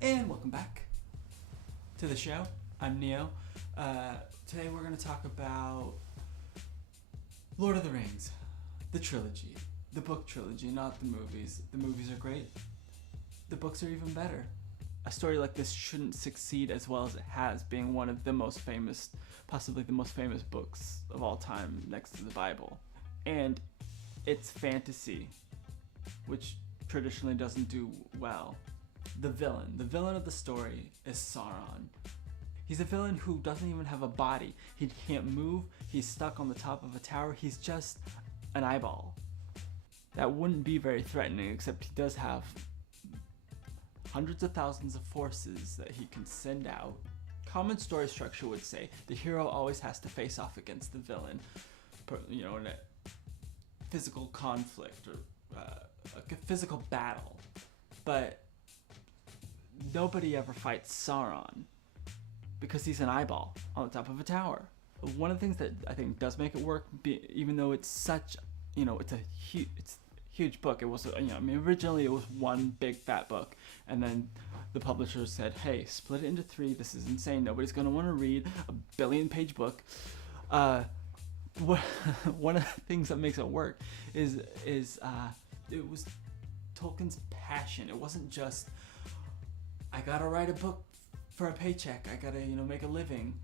And welcome back to the show. I'm Neo. Today we're going to talk about Lord of the Rings, the trilogy, the book trilogy, not the movies. The movies are great. The books are even better. A story like this shouldn't succeed as well as it has, being one of the most famous, possibly the most famous books of all time next to the Bible. And it's fantasy, which traditionally doesn't do well. The villain of the story is Sauron. He's a villain who doesn't even have a body. He can't move, he's stuck on the top of a tower, he's just an eyeball. That wouldn't be very threatening, except he does have hundreds of thousands of forces that he can send out. Common story structure would say the hero always has to face off against the villain, in a physical conflict or a physical battle. But nobody ever fights Sauron because he's an eyeball on the top of a tower. One of the things that I think does make it work, even though it's such, it's a huge book. It was, originally it was one big fat book, and then the publishers said, "Hey, split it into 3. This is insane. Nobody's gonna want to read a 1 billion-page book." One of the things that makes it work is it was Tolkien's passion. It wasn't just, I gotta write a book for a paycheck, I gotta make a living.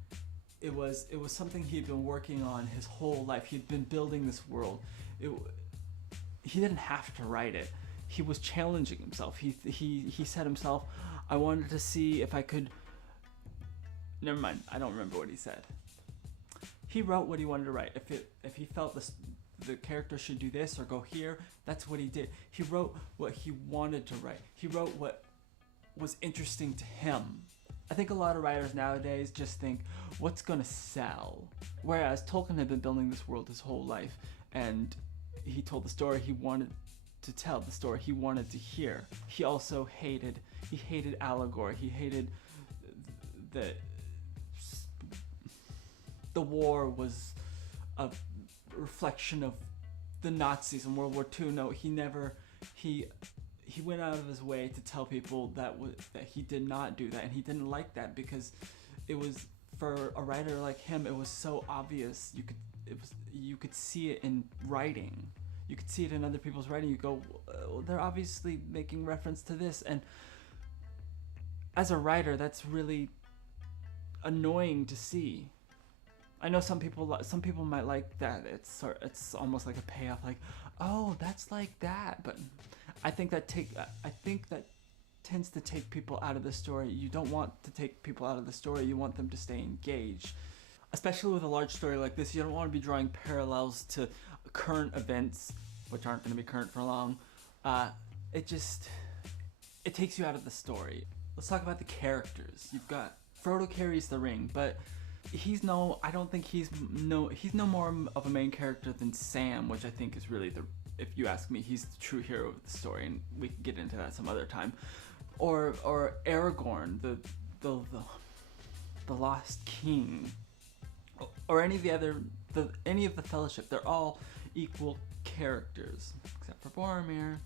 It was something he'd been working on his whole life. He'd been building this world. He didn't have to write it. He was challenging himself. He said himself, I wanted to see if I could, never mind, I don't remember what he said. He wrote what he wanted to write. If he felt the character should do this or go here, that's what he did. He wrote what he wanted to write. He wrote what was interesting to him. I think a lot of writers nowadays just think, what's gonna sell? Whereas Tolkien had been building this world his whole life, and he told the story he wanted to tell, the story he wanted to hear. He also hated allegory. He hated the war was a reflection of the Nazis in World War II. No, he went out of his way to tell people that he did not do that, and he didn't like that because it was, for a writer like him, it was so obvious. You could see it in writing. You could see it in other people's writing. You go, they're obviously making reference to this, and as a writer, that's really annoying to see. I know some people might like that. It's almost like a payoff, like, oh, that's like that. But I think that tends to take people out of the story. You don't want to take people out of the story. You want them to stay engaged. Especially with a large story like this, you don't want to be drawing parallels to current events, which aren't going to be current for long. It takes you out of the story. Let's talk about the characters. You've got Frodo carries the ring, but I don't think he's no more of a main character than Sam, which I think is really if you ask me, he's the true hero of the story, and we can get into that some other time. Or Aragorn, the Lost King, or any of the Fellowship. They're all equal characters, except for Boromir.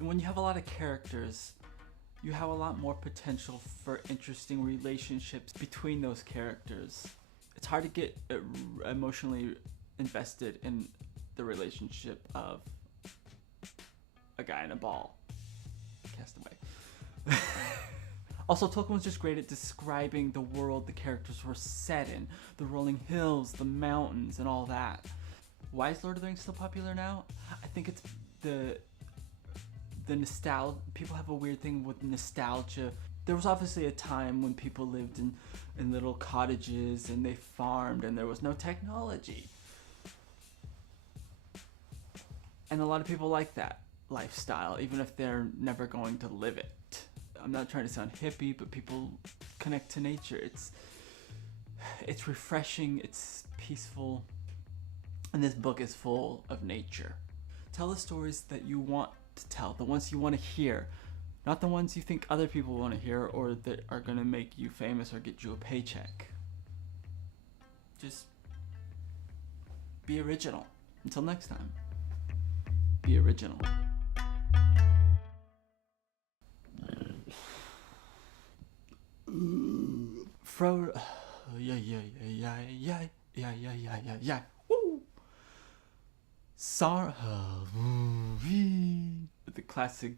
And when you have a lot of characters, you have a lot more potential for interesting relationships between those characters. It's hard to get emotionally invested in the relationship of a guy and a ball. Cast away. Also, Tolkien was just great at describing the world the characters were set in, the rolling hills, the mountains, and all that. Why is Lord of the Rings still popular now? I think it's the nostalgia. People have a weird thing with nostalgia. There was obviously a time when people lived in little cottages and they farmed and there was no technology. And a lot of people like that lifestyle, even if they're never going to live it. I'm not trying to sound hippie, but people connect to nature. It's refreshing, it's peaceful, and this book is full of nature. Tell the stories that you want to tell, the ones you want to hear, not the ones you think other people want to hear or that are going to make you famous or get you a paycheck. Just be original. Until next time, be original. Fro. Yeah, yeah, yeah, yeah, yeah, yeah, yeah, yeah, yeah, yeah. Woo! The classic